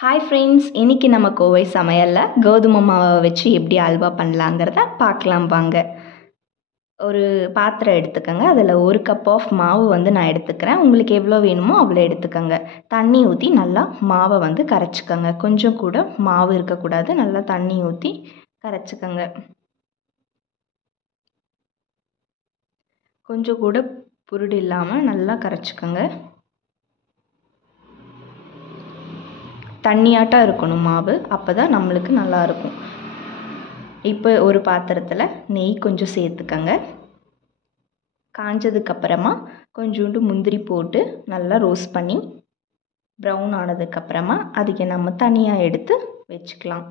Hi friends, இன்றைக்கி நம்ம கோவை சமையலில் கோதுமை மாவை வச்சு எப்படி அல்வா பண்ணலாங்கிறத பார்க்கலாம் வாங்க. ஒரு பாத்திரம் எடுத்துக்கோங்க. அதில் 1 கப் ஆஃப் மாவு நான் எடுத்துக்கிறேன். உங்களுக்கு எவ்வளோ வேணுமோ அவ்வளோ எடுத்துக்கோங்க. தண்ணி ஊற்றி நல்லா மாவை கரைச்சிக்கோங்க. கொஞ்சம் கூட மாவு இருக்கக்கூடாது. நல்லா தண்ணி ஊற்றி கரைச்சிக்கோங்க. கொஞ்சம் கூட புருடு இல்லாமல் நல்லா கரைச்சிக்கோங்க. தண்ணியாட்டம் இருக்கணும் மாவு, அப்போ தான் நம்மளுக்கு நல்லாயிருக்கும். இப்போ ஒரு பாத்திரத்தில் நெய் கொஞ்சம் சேர்த்துக்கங்க. காஞ்சதுக்கப்புறமா கொஞ்சோண்டு முந்திரி போட்டு நல்லா ரோஸ்ட் பண்ணி ப்ரௌன் ஆனதுக்கப்புறமா அதுக்கு நம்ம தனியாக எடுத்து வச்சுக்கலாம்.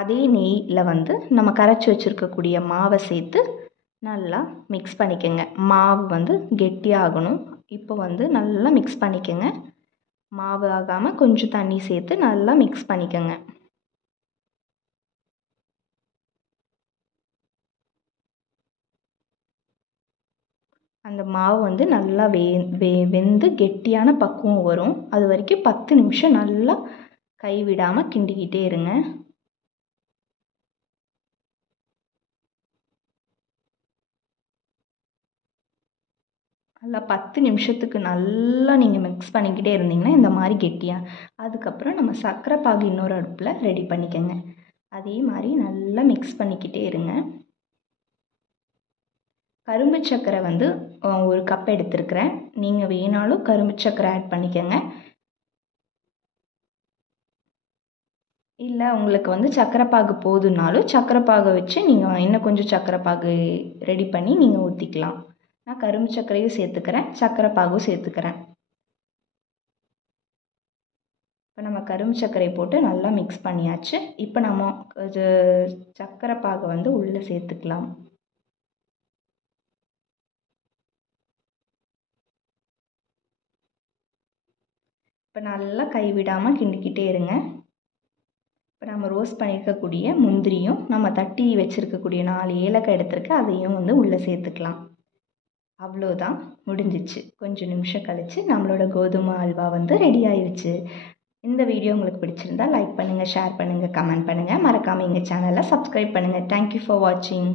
அதே நெய்யில் நம்ம கரைச்சி வச்சுருக்கக்கூடிய மாவை சேர்த்து நல்லா மிக்ஸ் பண்ணிக்கோங்க. மாவு கெட்டியாகணும். இப்போ நல்லா மிக்ஸ் பண்ணிக்கோங்க. மாவு ஆகாமல் கொஞ்சம் தண்ணி சேர்த்து நல்லா மிக்ஸ் பண்ணிக்கோங்க. அந்த மாவு நல்லா வெந்து கெட்டியான பக்குவம் வரும். அது வரைக்கும் 10 நிமிஷம் நல்லா கைவிடாமல் கிண்டிக்கிட்டே இருங்க. நல்லா 10 நிமிஷத்துக்கு நல்லா நீங்கள் மிக்ஸ் பண்ணிக்கிட்டே இருந்தீங்கன்னா இந்த மாதிரி கெட்டியாக, அதுக்கப்புறம் நம்ம சர்க்கரை பாகு இன்னொரு அடுப்பில் ரெடி பண்ணிக்கோங்க. அதே மாதிரி நல்லா மிக்ஸ் பண்ணிக்கிட்டே இருங்க. கரும்பு சர்க்கரை 1 கப் எடுத்துருக்கிறேன். நீங்கள் வேணாலும் கரும்பு சர்க்கரை ஆட் பண்ணிக்கோங்க. இல்லை உங்களுக்கு சர்க்கரை பாகு போதுனாலும் சர்க்கரை பாகை வச்சு நீங்கள் இன்னும் கொஞ்சம் சர்க்கரை பாகு ரெடி பண்ணி நீங்கள் ஊற்றிக்கலாம். நான் கரும்பு சர்க்கரையும் சேர்த்துக்கிறேன், சர்க்கரை பாகும் சேர்த்துக்கிறேன். இப்போ நம்ம கரும்பு சர்க்கரை போட்டு நல்லா மிக்ஸ் பண்ணியாச்சு. இப்போ நம்ம சர்க்கரை பாகை உள்ளே சேர்த்துக்கலாம். இப்போ நல்லா கைவிடாமல் கிண்டிக்கிட்டே இருங்க. இப்போ நம்ம ரோஸ்ட் பண்ணியிருக்கக்கூடிய முந்திரியும் நம்ம தட்டி வச்சுருக்கக்கூடிய 4 ஏலக்காய் எடுத்துருக்கேன், அதையும் உள்ளே சேர்த்துக்கலாம். அவ்வளோதான், முடிஞ்சிச்சு. கொஞ்சம் நிமிஷம் கழித்து நம்மளோட கோதுமை அல்வா ரெடி ஆயிடுச்சு. இந்த வீடியோ உங்களுக்கு பிடிச்சிருந்தா லைக் பண்ணுங்கள், ஷேர் பண்ணுங்கள், கமெண்ட் பண்ணுங்கள். மறக்காமல் எங்கள் சேனலை சப்ஸ்கிரைப் பண்ணுங்கள். தேங்க்யூ ஃபார் வாட்சிங்.